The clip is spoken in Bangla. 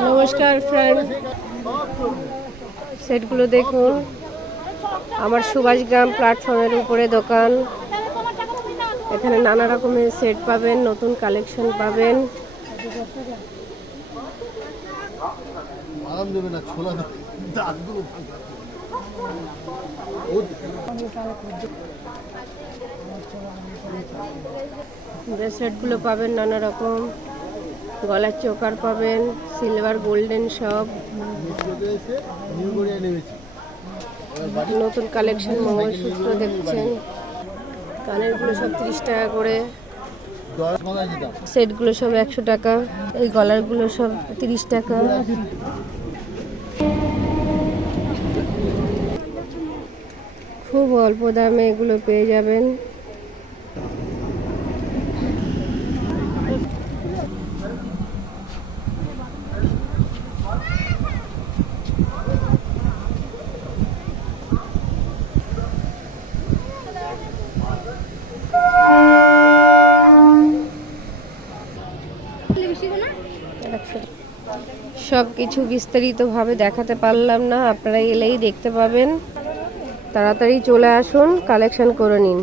নমস্কার ফ্রেন্ড সেটগুলো দেখুন। আমার সুভাষগ্রাম প্ল্যাটফর্মের উপরে দোকান। এখানে নানা রকমের সেট পাবেন, নতুন কালেকশন পাবেন। ব্রেসলেটগুলো পাবেন নানা রকম। গলার চোকার পাবেন সিলভার গোল্ডেন সব। নতুন কালেকশন মঙ্গলসূত্র দেখছেন। কানেরগুলো সব তিরিশ টাকা করে। সেটগুলো সব একশো টাকা। এই গলারগুলো সব তিরিশ টাকা। খুব অল্প দামে এগুলো পেয়ে যাবেন। সব কিছু বিস্তারিতভাবে দেখাতে পারলাম না। আপনারা এলেই দেখতে পাবেন। তাড়াতাড়ি চলে আসুন, কালেকশন করে নিন।